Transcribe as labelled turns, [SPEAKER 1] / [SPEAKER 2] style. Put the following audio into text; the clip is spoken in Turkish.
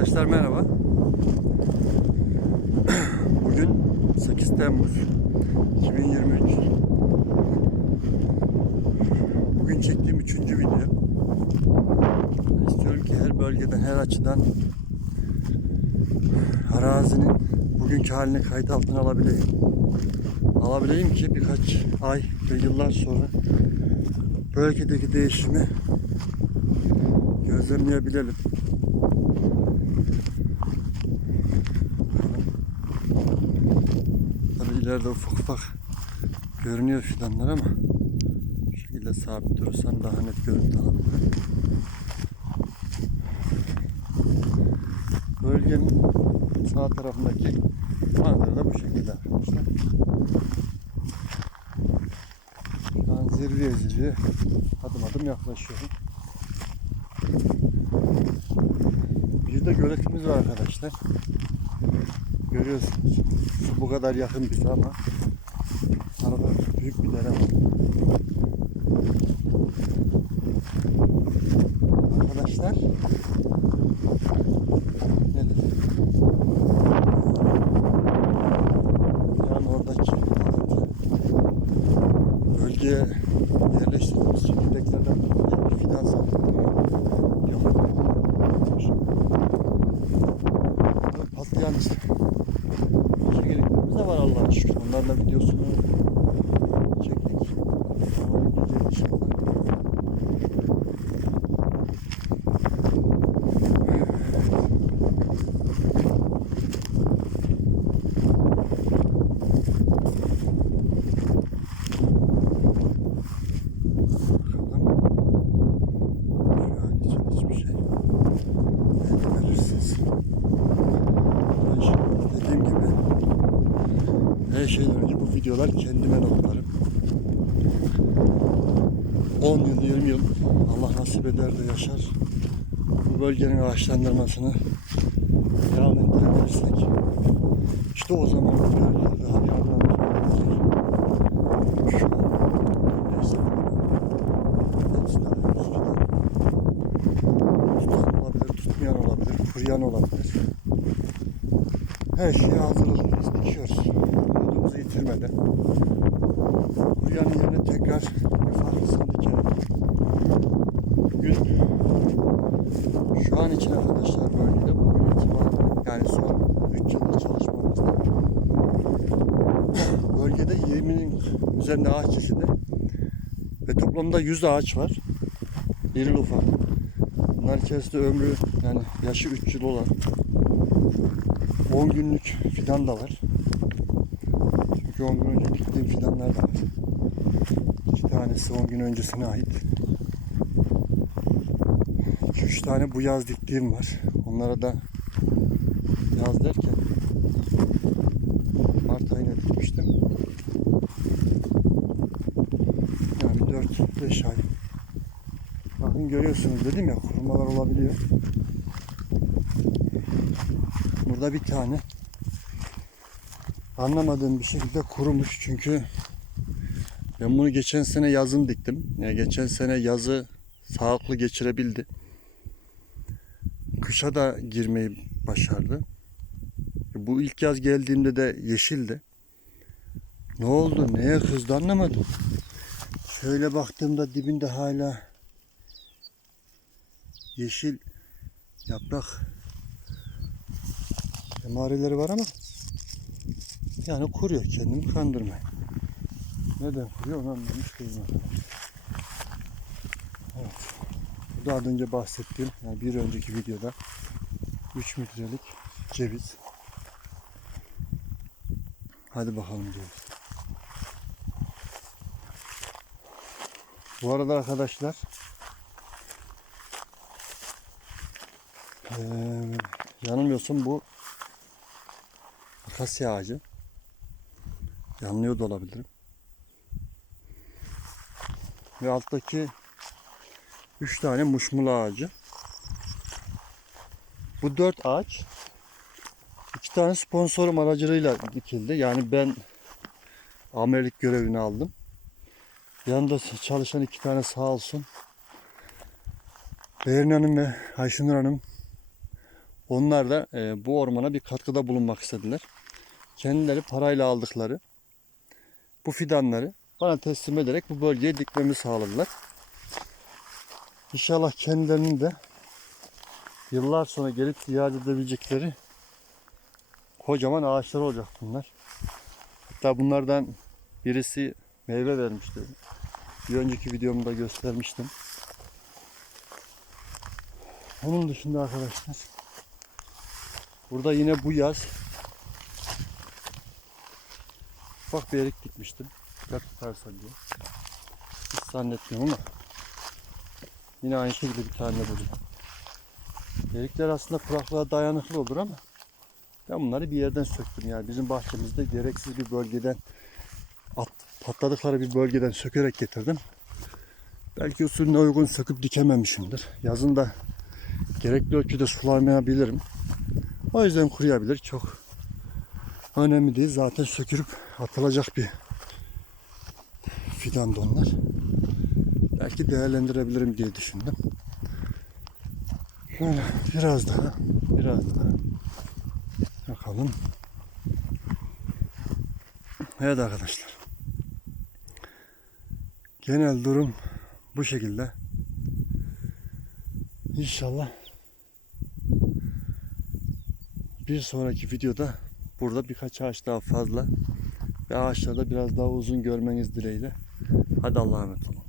[SPEAKER 1] Arkadaşlar merhaba. Bugün 8 Temmuz 2023. Bugün çektiğim üçüncü video. İstiyorum ki her bölgeden, her açıdan arazinin bugünkü halini kayıt altına alabileyim. Alabileyim ki birkaç ay ve yıllar sonra bölgedeki değişimi gözlemleyebilelim. Tabii ileride ufak ufak görünüyor fidanlar ama bu şekilde sabit durursam daha net görüntü alabilirim. Bölgenin sağ tarafındaki manzara da bu şekilde arkadaşlar. Şu an zirveye zirveye adım adım yaklaşıyorum. Bir de göletimiz var arkadaşlar. Görüyorsunuz. Su bu kadar yakın bize ama arada büyük bir dere var. Arkadaşlar nedir? Yani oradaki bölgeye yerleştirdiğimiz çekirdeklerden bir fidan sandım. Yok. Çekirdeklerimiz de var Allah'a şükür. Onların da videosunu her şeyden önce bu videolar kendime notlarım. 10 yıl 20 yıl Allah nasip eder de yaşar. Bu bölgenin ağaçlandırmasını devam ettirebilirsek işte o zaman bu bölgeler daha olabilecek. Şu an tutmayan olabilir, kuruyan olabilir. Her şeye hazırlığımız dikiyoruz. Umudumuzu yitirmeden. Kuruyanın yerine tekrar bir farklısını dikelim. Bugün şu an için arkadaşlar bölgede bugün itibaren yani son 3 yıllık çalışmamızda bölgede 20'nin üzerinde ağaç çeşidi ve toplamda 100 ağaç var. İrili ufak. Bunlar içerisinde ömrü yani yaşı 3 yıl olan 10 günlük fidan da var. Çünkü 10 gün önce diktiğim fidanlar da var. İki tanesi 10 gün öncesine ait. 2-3 tane bu yaz diktiğim var. Onlara da yaz derken Mart ayına dikmiştim. Yani 4-5 ay. Bakın görüyorsunuz dedim ya kurumalar olabiliyor. Burada bir tane anlamadığım bir şekilde kurumuş çünkü ben bunu geçen sene yazın diktim. Yani geçen sene yazı sağlıklı geçirebildi. Kışa da girmeyi başardı. Bu ilk yaz geldiğimde de yeşildi. Ne oldu? Neye kızdı anlamadım. Şöyle baktığımda dibinde hala yeşil yaprak emareleri var ama yani kuruyor kendini kandırmayın. Neden kuruyor onu anlamış değilim. Evet. Bu da önce bahsettiğim yani bir önceki videoda 3 metrelik ceviz. Hadi bakalım ceviz. Bu arada arkadaşlar eee yanılmıyorsam bu akasya ağacı. Yanılıyor da olabilirim. Ve alttaki 3 tane muşmula ağacı. Bu 4 ağaç iki tane sponsorum aracılığıyla dikildi. Yani ben amirlik görevini aldım. Yanında çalışan iki tane sağ olsun. Berin Hanım ve Ayşenur Hanım Onlar da e, bu ormana bir katkıda bulunmak istediler. Kendileri parayla aldıkları bu fidanları bana teslim ederek bu bölgeye dikmemi sağladılar. İnşallah kendilerinin de yıllar sonra gelip ziyaret edebilecekleri kocaman ağaçlar olacak bunlar. Hatta bunlardan birisi meyve vermişti. Bir önceki videomda göstermiştim. Onun dışında arkadaşlar burada yine bu yaz ufak bir erik dikmiştim. Ya tutarsa diye. Hiç zannetmiyorum ama yine aynı şekilde bir tane buldum. Erikler aslında kuraklığa dayanıklı olur ama ben bunları bir yerden söktüm yani bizim bahçemizde gereksiz bir bölgeden at, patladıkları bir bölgeden sökerek getirdim. Belki usulüne uygun söküp dikememişimdir. Yazın da gerekli ölçüde sulamayabilirim. O yüzden kuruyabilir. Çok önemli değil. Zaten sökülüp atılacak bir fidan da onlar. Belki değerlendirebilirim diye düşündüm. Şöyle biraz daha, biraz daha bakalım. Evet arkadaşlar. Genel durum bu şekilde. İnşallah bir sonraki videoda burada birkaç ağaç daha fazla ve ağaçlarda biraz daha uzun görmeniz dileğiyle. Hadi Allah'a emanet olun.